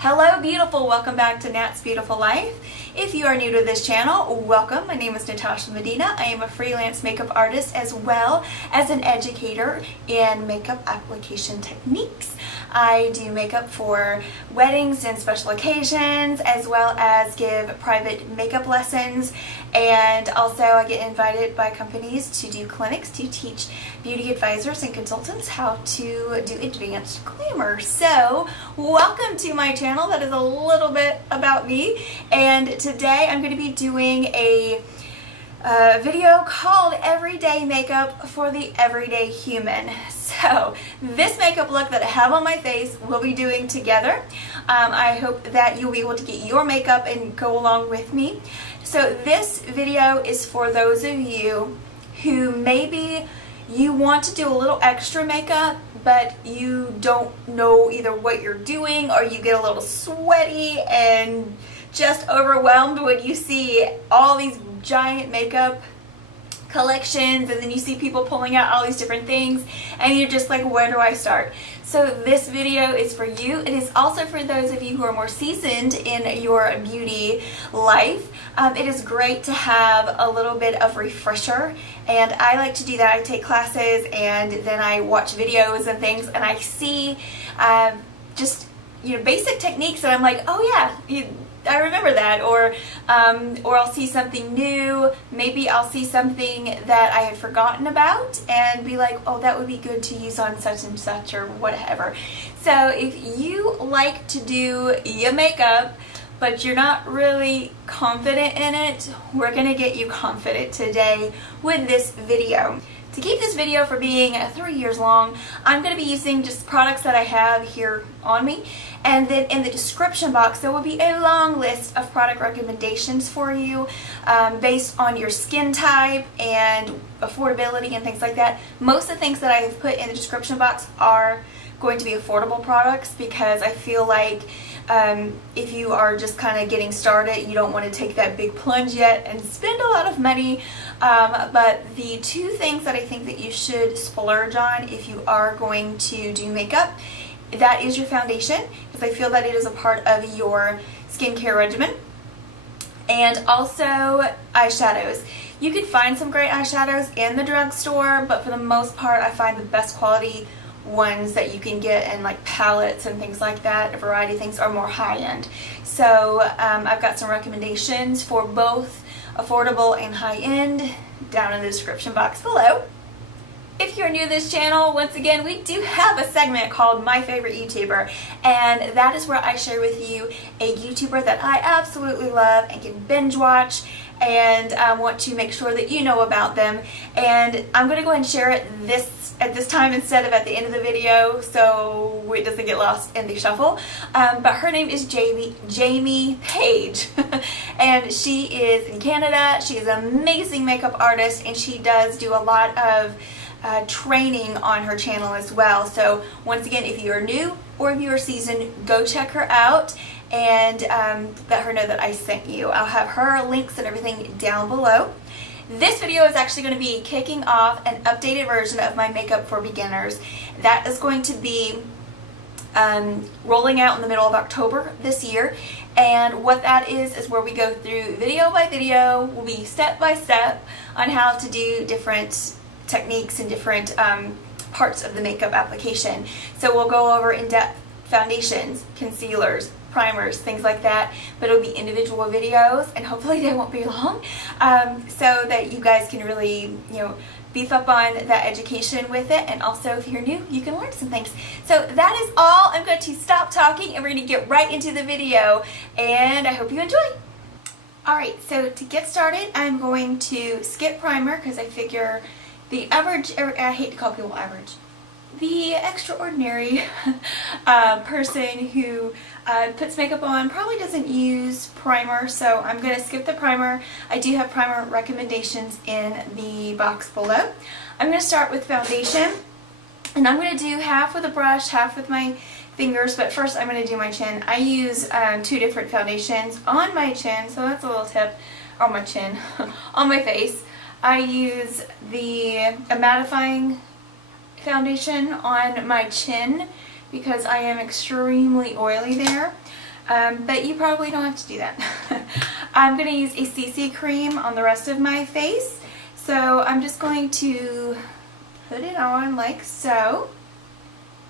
Hello beautiful, welcome back to Nat's Beautiful Life. If you are new to this channel, welcome. My name is Natasha Medina. I am a freelance makeup artist as well as an educator in makeup application techniques. I do makeup for weddings and special occasions, as well as give private makeup lessons, and also I get invited by companies to do clinics to teach beauty advisors and consultants how to do advanced glamour. So welcome to my channel. That is a little bit about me, and today I'm going to be doing a video called Everyday Makeup for the Everyday Human. So this makeup look that I have on my face we'll be doing together. I hope that you'll be able to get your makeup and go along with me. So this video is for those of you who maybe you want to do a little extra makeup, but you don't know either what you're doing, or you get a little sweaty and just overwhelmed when you see all these giant makeup collections, and then you see people pulling out all these different things and you're just like, where do I start? So this video is for you. It is also for those of you who are more seasoned in your beauty life. It is great to have a little bit of refresher, and I like to do that. I take classes and then I watch videos and things, and I see just basic techniques, and I'm like, oh yeah, I remember that, or I'll see something new. Maybe I'll see something that I had forgotten about and be like, oh, that would be good to use on such and such or whatever. So if you like to do your makeup but you're not really confident in it, we're gonna get you confident today with this video. To keep this video from being 3 years long, I'm going to be using just products that I have here on me, and then in the description box there will be a long list of product recommendations for you based on your skin type and affordability and things like that. Most of the things that I have put in the description box are going to be affordable products, because I feel like if you are just kind of getting started, you don't want to take that big plunge yet and spend a lot of money. But the two things that I think that you should splurge on if you are going to do makeup, that is your foundation, because I feel that it is a part of your skincare regimen, and also eyeshadows. You can find some great eyeshadows in the drugstore, but for the most part I find the best quality ones that you can get in like palettes and things like that, a variety of things, are more high-end. So I've got some recommendations for both affordable and high-end down in the description box below. If you're new to this channel, once again, we do have a segment called My Favorite YouTuber, and that is where I share with you a YouTuber that I absolutely love and can binge watch, and want to make sure that you know about them. And I'm going to go ahead and share it at this time instead of at the end of the video, so it doesn't get lost in the shuffle. But her name is Jamie Paige, and she is in Canada. She is an amazing makeup artist, and she does do a lot of training on her channel as well. So once again, if you are new or if you are seasoned, go check her out and let her know that I sent you. I'll have her links and everything down below. This video is actually going to be kicking off an updated version of my makeup for beginners. That is going to be rolling out in the middle of October this year, and what that is where we go through video by video. We'll be step by step on how to do different techniques and different parts of the makeup application. So we'll go over in-depth foundations, concealers, primers, things like that, but it'll be individual videos, and hopefully they won't be long, so that you guys can really beef up on that education with it, and also if you're new, you can learn some things. So that is all. I'm going to stop talking and we're going to get right into the video, and I hope you enjoy. Alright, so to get started, I'm going to skip primer, because I figure the average, I hate to call people average, the extraordinary person who puts makeup on probably doesn't use primer, so I'm going to skip the primer. I do have primer recommendations in the box below. I'm going to start with foundation, and I'm going to do half with a brush, half with my fingers, but first I'm going to do my chin. I use two different foundations on my chin, so that's a little tip on my chin, on my face. I use a mattifying foundation on my chin because I am extremely oily there. but you probably don't have to do that. I'm going to use a CC cream on the rest of my face. So I'm just going to put it on like so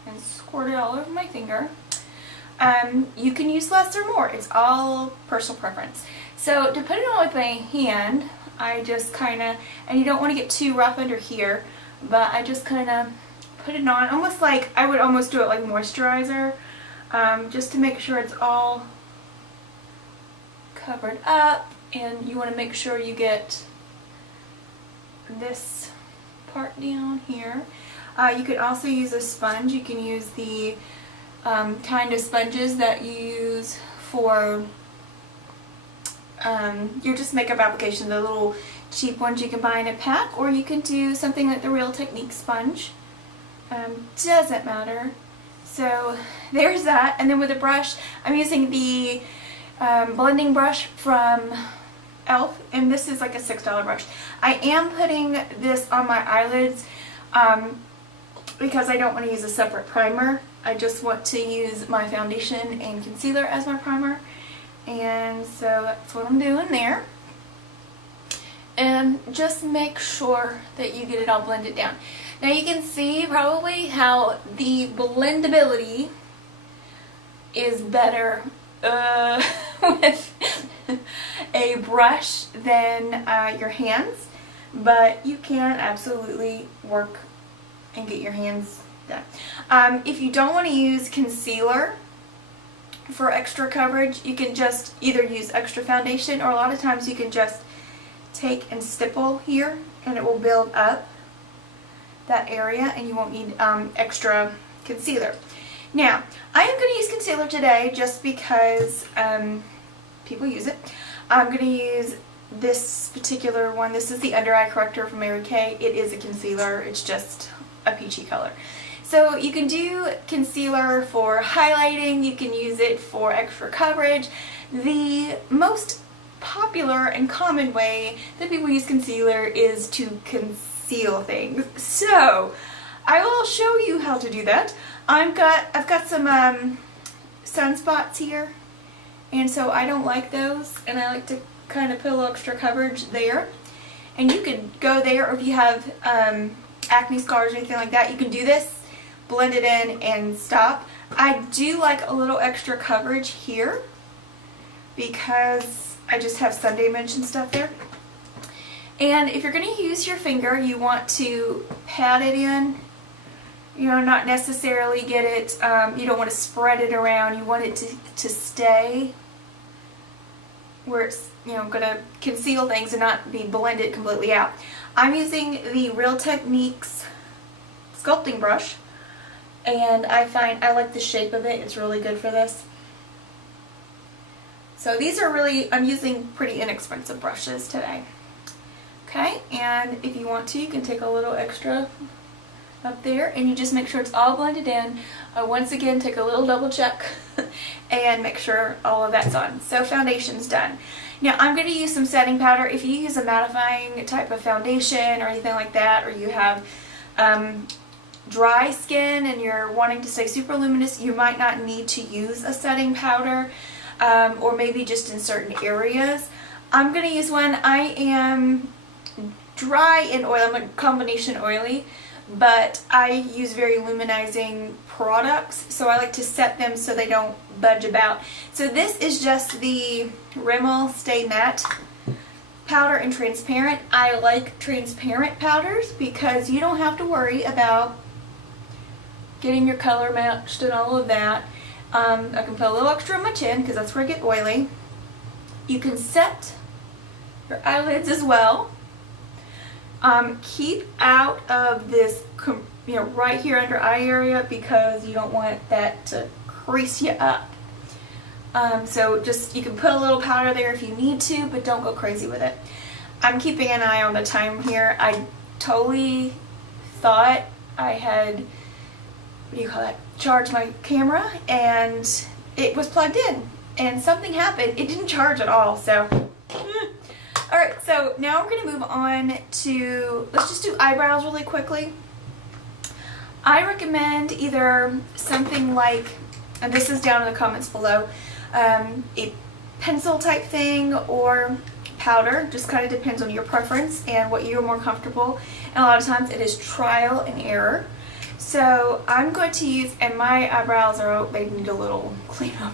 and squirt it all over my finger. You can use less or more. It's all personal preference. So to put it on with my hand, I just kind of, and you don't want to get too rough under here, but I just kind of put it on almost like, I would almost do it like moisturizer, just to make sure it's all covered up. And you want to make sure you get this part down here. You could also use a sponge. You can use the kind of sponges that you use for your just makeup application, the little cheap ones you can buy in a pack, or you can do something like the Real Technique sponge. Doesn't matter. So there's that. And then with a brush, I'm using the blending brush from e.l.f. and this is like a $6 brush. I am putting this on my eyelids because I don't want to use a separate primer. I just want to use my foundation and concealer as my primer, and so that's what I'm doing there. And just make sure that you get it all blended down. Now you can see probably how the blendability is better with a brush than your hands, but you can absolutely work and get your hands done. If you don't want to use concealer for extra coverage, you can just either use extra foundation, or a lot of times you can just take and stipple here and it will build up that area and you won't need extra concealer. Now, I am going to use concealer today just because people use it. I'm going to use this particular one. This is the Under Eye Corrector from Mary Kay. It is a concealer. It's just a peachy color. So you can do concealer for highlighting. You can use it for extra coverage. The most popular and common way that people use concealer is to conceal things. So I will show you how to do that. I've got some sunspots here, and so I don't like those, and I like to kind of put a little extra coverage there. And you could go there, or if you have acne scars or anything like that, you can do this, blend it in, and stop. I do like a little extra coverage here because I just have sun damage and stuff there. And if you're going to use your finger, you want to pat it in. You know, not necessarily get it, you don't want to spread it around. You want it to stay where it's, you know, going to conceal things and not be blended completely out. I'm using the Real Techniques sculpting brush, and I find I like the shape of it. It's really good for this. So these are really, I'm using pretty inexpensive brushes today. Okay, and if you want to, you can take a little extra up there, and you just make sure it's all blended in. Once again, take a little double check and make sure all of that's on. So foundation's done. Now I'm going to use some setting powder. If you use a mattifying type of foundation or anything like that, or you have dry skin and you're wanting to stay super luminous, you might not need to use a setting powder, or maybe just in certain areas. I'm going to use one. I am dry and oily. I'm a combination oily, but I use very luminizing products, so I like to set them so they don't budge about. So this is just the Rimmel Stay Matte powder in transparent. I like transparent powders because you don't have to worry about getting your color matched and all of that. I can put a little extra on my chin because that's where I get oily. You can set your eyelids as well. Keep out of this, you know, right here under eye area, because you don't want that to crease you up. So just, you can put a little powder there if you need to, but don't go crazy with it. I'm keeping an eye on the time here. I totally thought I had, what do you call it, charged my camera, and it was plugged in, and something happened. It didn't charge at all, so. Alright, so now we're going to move on to, let's just do eyebrows really quickly. I recommend either something like, and this is down in the comments below, a pencil type thing or powder. Just kind of depends on your preference and what you're more comfortable. And a lot of times it is trial and error. So I'm going to use, and my eyebrows are, they need a little cleanup,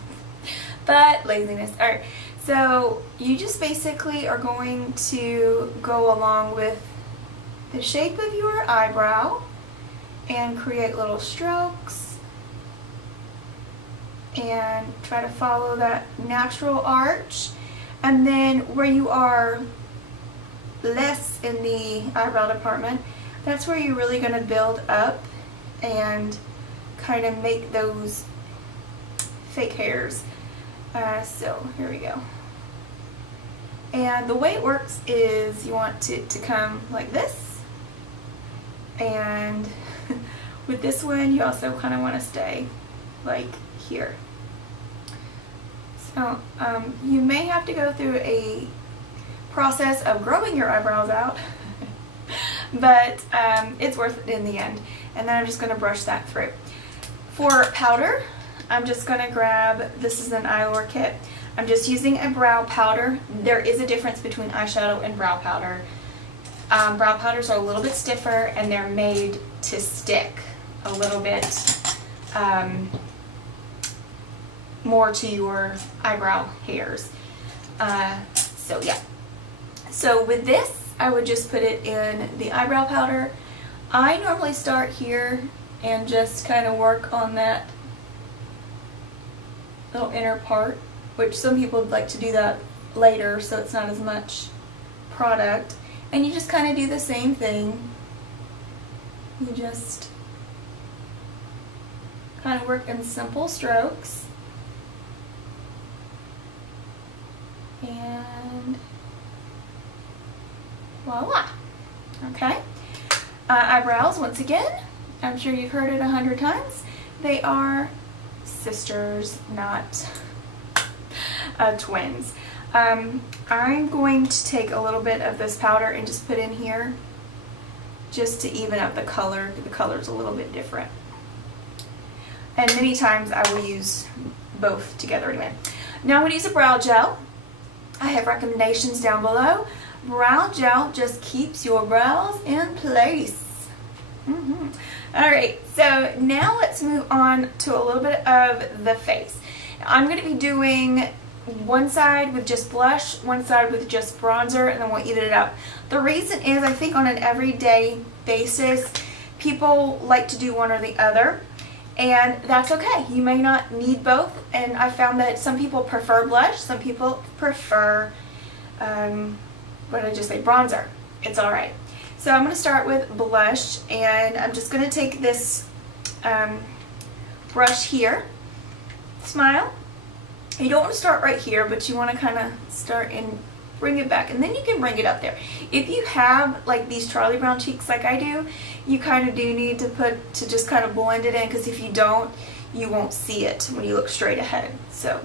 but laziness. Alright, so you just basically are going to go along with the shape of your eyebrow and create little strokes and try to follow that natural arch. And then where you are less in the eyebrow department, that's where you're really going to build up and kind of make those fake hairs. So here we go. And the way it works is you want it to come like this, and with this one you also kind of want to stay like here. So you may have to go through a process of growing your eyebrows out, but it's worth it in the end. And then I'm just going to brush that through. For powder, I'm just going to grab, this is an Eyelure Kit. I'm just using a brow powder. There is a difference between eyeshadow and brow powder. Brow powders are a little bit stiffer and they're made to stick a little bit more to your eyebrow hairs. So yeah. So with this, I would just put it in the eyebrow powder. I normally start here and just kind of work on that little inner part, which some people would like to do that later so it's not as much product. And you just kind of do the same thing. You just kind of work in simple strokes. And voila. Okay. Eyebrows, once again, I'm sure you've heard it 100 times. They are sisters, not twins. I'm going to take a little bit of this powder and just put in here just to even up the color. The color's a little bit different. And many times I will use both together anyway. Now I'm going to use a brow gel. I have recommendations down below. Brow gel just keeps your brows in place. Alright, so now let's move on to a little bit of the face. I'm going to be doing one side with just blush, one side with just bronzer, and then we'll even it up. The reason is I think on an everyday basis, people like to do one or the other, and that's okay. You may not need both, and I found that some people prefer blush, some people prefer, what did I just say, bronzer. It's alright. So I'm going to start with blush, and I'm just going to take this brush here, smile. You don't want to start right here, but you want to kind of start and bring it back, and then you can bring it up there. If you have like these Charlie Brown cheeks like I do, you kind of do need to just kind of blend it in, because if you don't, you won't see it when you look straight ahead. So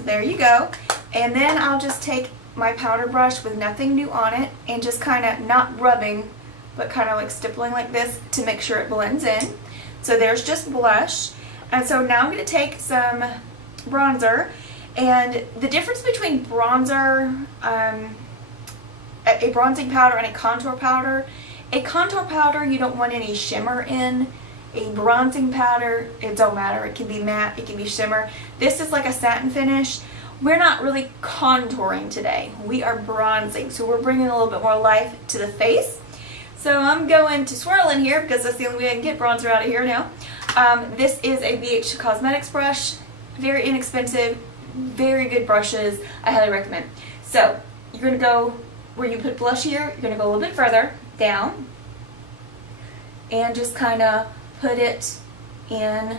there you go. And then I'll just take my powder brush with nothing new on it and just kind of, not rubbing, but kind of like stippling like this to make sure it blends in. So there's just blush. And so now I'm going to take some bronzer, and the difference between bronzer, a bronzing powder and a contour powder you don't want any shimmer in. A bronzing powder, it don't matter. It can be matte, it can be shimmer. This is like a satin finish. We're not really contouring today. We are bronzing, so we're bringing a little bit more life to the face. So I'm going to swirl in here because that's the only way I can get bronzer out of here now. This is a BH Cosmetics brush. Very inexpensive, very good brushes. I highly recommend. So you're going to go where you put blush here, you're going to go a little bit further down and just kind of put it in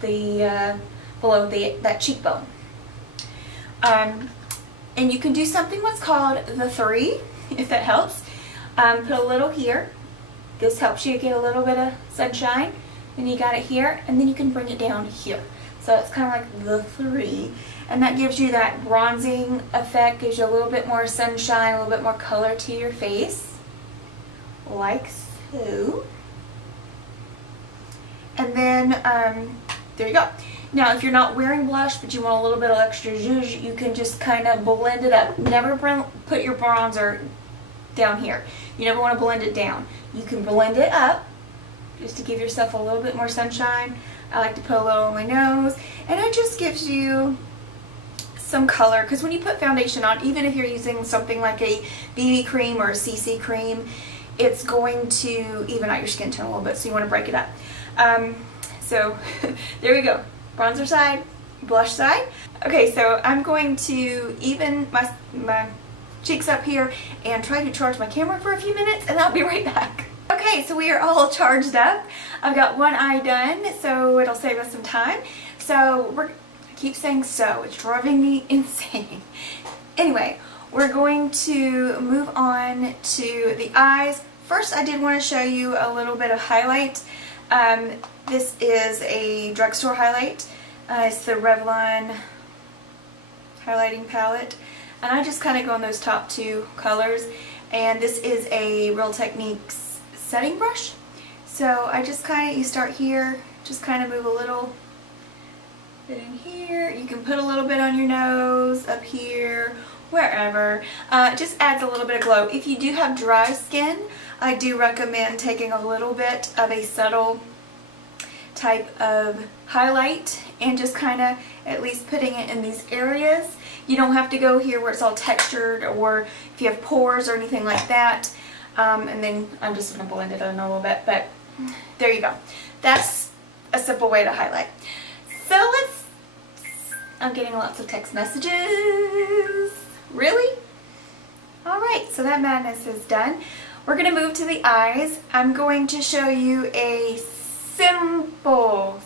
the below that cheekbone. And you can do something what's called the 3, if that helps. Put a little here. This helps you get a little bit of sunshine. Then you got it here, and then you can bring it down here. So it's kind of like the 3, and that gives you that bronzing effect, gives you a little bit more sunshine, a little bit more color to your face, like so. And then, there you go. Now, if you're not wearing blush, but you want a little bit of extra zhuzh, you can just kind of blend it up. Never put your bronzer down here. You never want to blend it down. You can blend it up just to give yourself a little bit more sunshine. I like to put a little on my nose, and it just gives you some color, because when you put foundation on, even if you're using something like a BB cream or a CC cream, it's going to even out your skin tone a little bit, so you want to break it up. So there we go. Bronzer side, blush side. Okay, so I'm going to even my cheeks up here and try to charge my camera for a few minutes, and I'll be right back. Okay, so we are all charged up. I've got one eye done, so it'll save us some time. So I keep saying so, it's driving me insane. Anyway, we're going to move on to the eyes. First, I did want to show you a little bit of highlight. This is a drugstore highlight. It's the Revlon highlighting palette. And I just kind of go in those top two colors. And this is a Real Techniques setting brush. So I just kind of, you start here, just kind of move a little bit in here. You can put a little bit on your nose, up here, wherever. It just adds a little bit of glow. If you do have dry skin, I do recommend taking a little bit of a subtle type of highlight and just kind of at least putting it in these areas. You don't have to go here where it's all textured, or if you have pores or anything like that. And then I'm just going to blend it in a little bit, but there you go. That's a simple way to highlight. So I'm getting lots of text messages. Really? Alright, so that madness is done. We're going to move to the eyes. I'm going to show you a simple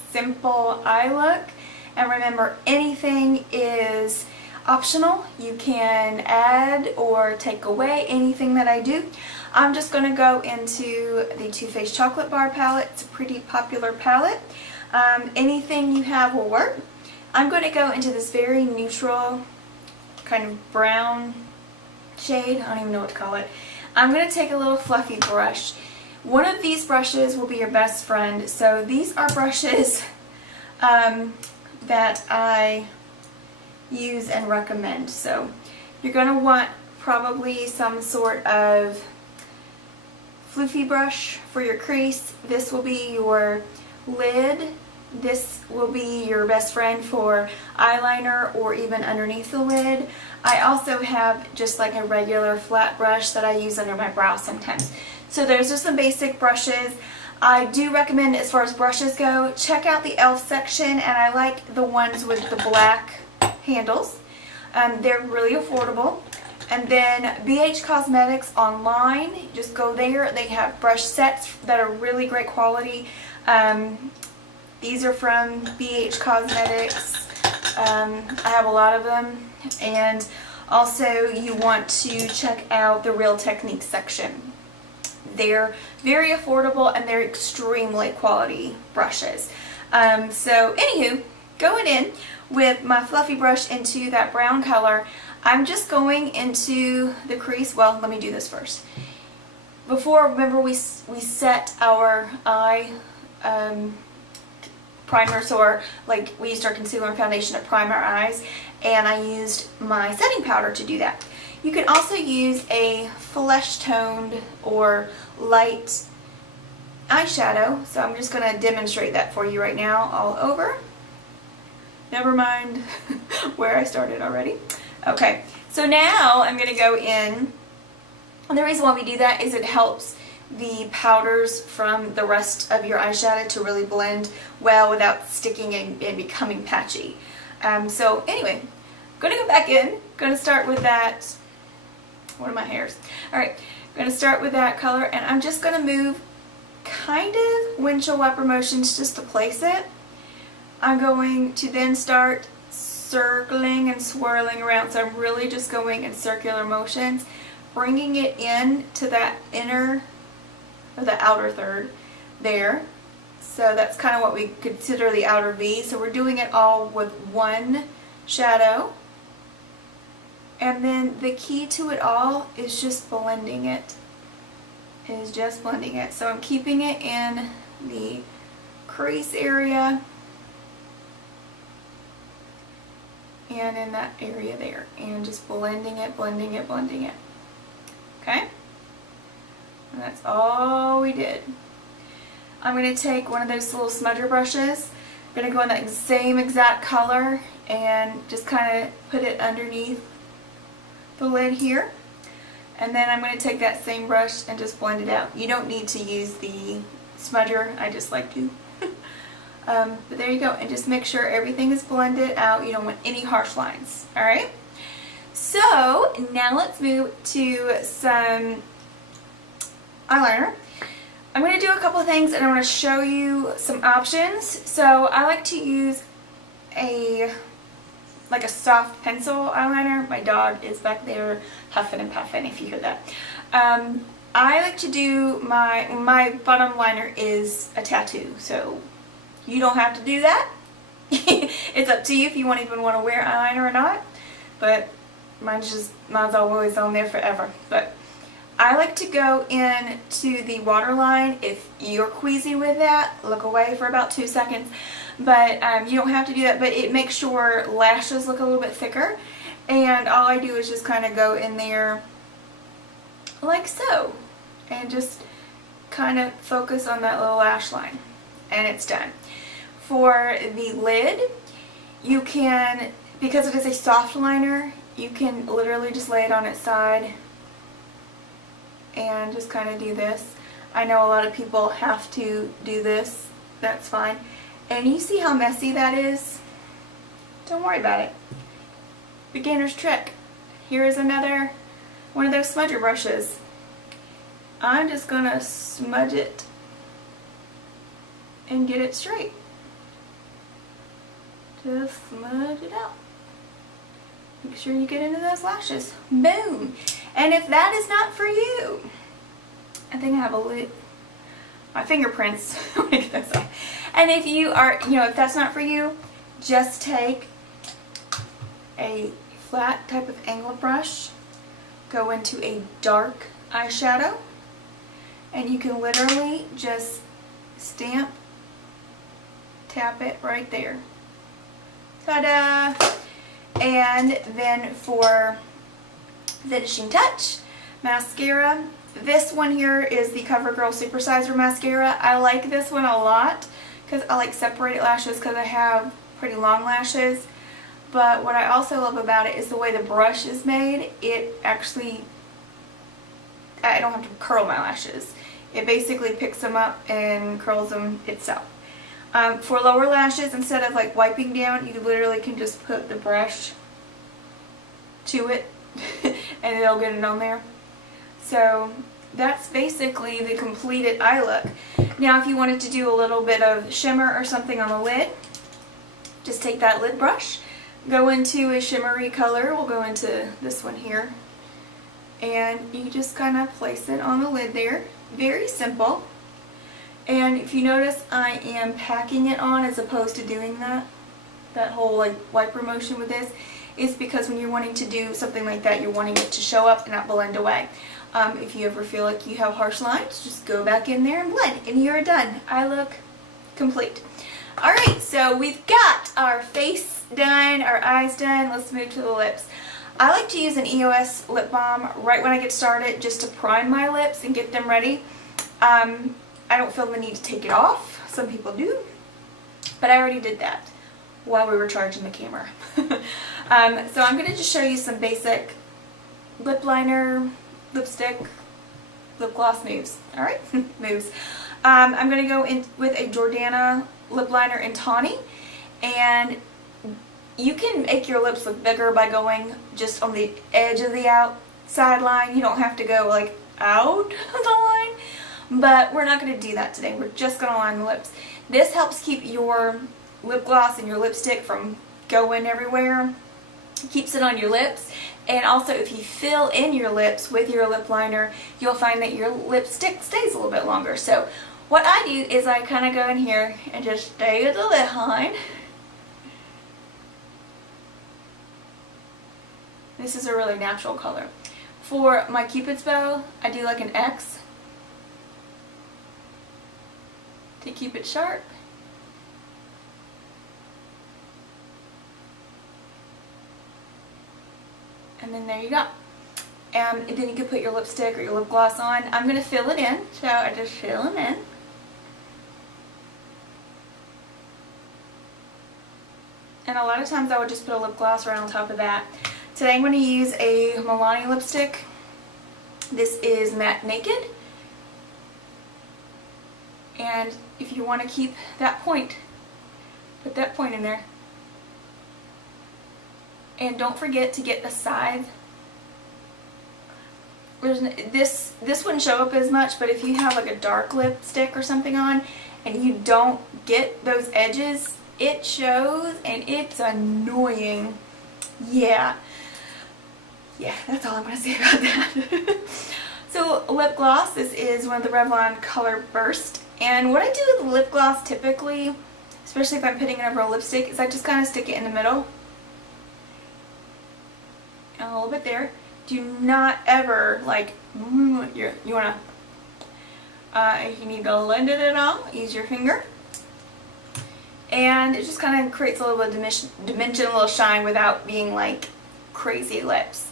eye look. And remember, anything is optional. You can add or take away anything that I do. I'm just going to go into the Too Faced Chocolate Bar palette. It's a pretty popular palette. Anything you have will work. I'm going to go into this very neutral kind of brown shade. I don't even know what to call it. I'm going to take a little fluffy brush. One of these brushes will be your best friend. So these are brushes that I use and recommend. So you're going to want probably some sort of floofy brush for your crease. This will be your lid. This will be your best friend for eyeliner or even underneath the lid. I also have just like a regular flat brush that I use under my brow sometimes. So those are some basic brushes. I do recommend, as far as brushes go, check out the e.l.f. section, and I like the ones with the black handles. They're really affordable. And then BH Cosmetics online, just go there. They have brush sets that are really great quality. These are from BH Cosmetics. I have a lot of them. And also you want to check out the Real Techniques section. They're very affordable and they're extremely quality brushes. So anywho, going in with my fluffy brush into that brown color, I'm just going into the crease. Well, let me do this first. Before, remember we set our eye primers, or like we used our concealer and foundation to prime our eyes, and I used my setting powder to do that. You can also use a flesh toned or light eyeshadow, so I'm just going to demonstrate that for you right now all over. Never mind where I started already. Okay, so now I'm going to go in, and the reason why we do that is it helps the powders from the rest of your eyeshadow to really blend well without sticking and becoming patchy. So anyway, I'm going to go back in, going to start with that, one of my hairs. Alright, I'm going to start with that color, and I'm just going to move kind of windshield wiper motions just to place it. I'm going to then start circling and swirling around, so I'm really just going in circular motions, bringing it in to that inner, or the outer third there. So that's kind of what we consider the outer V. So we're doing it all with one shadow. And then the key to it all is just blending it. So I'm keeping it in the crease area. and in that area there, and just blending it, blending it, blending it. Okay? And that's all we did. I'm going to take one of those little smudger brushes. I'm going to go in that same exact color and just kind of put it underneath the lid here. And then I'm going to take that same brush and just blend it out. You don't need to use the smudger. I just like to. But there you go. And just make sure everything is blended out. You don't want any harsh lines. Alright? So, now let's move to some eyeliner. I'm going to do a couple of things and I want to show you some options. So, I like to use like a soft pencil eyeliner. My dog is back there huffing and puffing if you hear that. I like to do my bottom liner is a tattoo, so you don't have to do that. It's up to you if you even want to wear eyeliner or not, but mine's always on there forever. But I like to go into the waterline. If you're queasy with that, look away for about 2 seconds. But you don't have to do that, but it makes your lashes look a little bit thicker. And all I do is just kind of go in there like so. And just kind of focus on that little lash line. And it's done. For the lid, you can, because it is a soft liner, you can literally just lay it on its side and just kind of do this. I know a lot of people have to do this. That's fine. And you see how messy that is? Don't worry about it. Beginner's trick. Here is another one of those smudger brushes. I'm just going to smudge it and get it straight. Just smudge it out. Make sure you get into those lashes. Boom! And if that is not for you, I think I have my fingerprints. And if you are, if that's not for you, just take a flat type of angled brush, go into a dark eyeshadow, and you can literally just stamp, tap it right there. Ta-da! And then for finishing touch, mascara. This one here is the CoverGirl Supersizer Mascara. I like this one a lot because I like separated lashes because I have pretty long lashes. But what I also love about it is the way the brush is made. It actually, I don't have to curl my lashes. It basically picks them up and curls them itself. For lower lashes, instead of like wiping down, you literally can just put the brush to it and it'll get it on there. So that's basically the completed eye look. Now if you wanted to do a little bit of shimmer or something on the lid, just take that lid brush, go into a shimmery color. We'll go into this one here. And you just kind of place it on the lid there. Very simple. And if you notice, I am packing it on as opposed to doing that whole like wiper motion with this. Is because when you're wanting to do something like that, you're wanting it to show up and not blend away. If you ever feel like you have harsh lines, just go back in there and blend, and you're done. Eye look complete. Alright, so we've got our face done, our eyes done. Let's move to the lips. I like to use an EOS lip balm right when I get started just to prime my lips and get them ready. I don't feel the need to take it off. Some people do, but I already did that while we were charging the camera. So I'm going to just show you some basic lip liner, lipstick, lip gloss moves. Alright? Moves. I'm going to go in with a Jordana lip liner in Tawny, and you can make your lips look bigger by going just on the edge of the outside line. You don't have to go like out of the line, but we're not going to do that today. We're just going to line the lips. This helps keep your lip gloss and your lipstick from going everywhere. Keeps it on your lips, and also if you fill in your lips with your lip liner, you'll find that your lipstick stays a little bit longer. So what I do is I kind of go in here and just stay at the lip line. This is a really natural color. For my Cupid's bow, I do like an X to keep it sharp. And then there you go. And then you can put your lipstick or your lip gloss on. I'm going to fill it in, so I just fill them in. And a lot of times I would just put a lip gloss right on top of that. Today I'm going to use a Milani lipstick. This is Matte Naked. And if you want to keep that point, put that point in there. And don't forget to get the sides. This wouldn't show up as much, but if you have like a dark lipstick or something on and you don't get those edges, it shows and it's annoying. Yeah, that's all I'm going to say about that. So lip gloss, this is one of the Revlon Color Burst. And what I do with lip gloss typically, especially if I'm putting it over a lipstick, is I just kind of stick it in the middle. And a little bit there. Do not ever, like, you want to, if you need to blend it all, use your finger. And it just kind of creates a little bit of dimension, a little shine without being like crazy lips.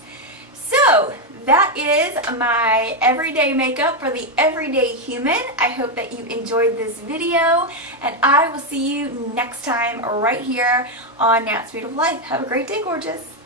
So that is my everyday makeup for the everyday human. I hope that you enjoyed this video, and I will see you next time right here on Nat's Beautiful Life. Have a great day, gorgeous.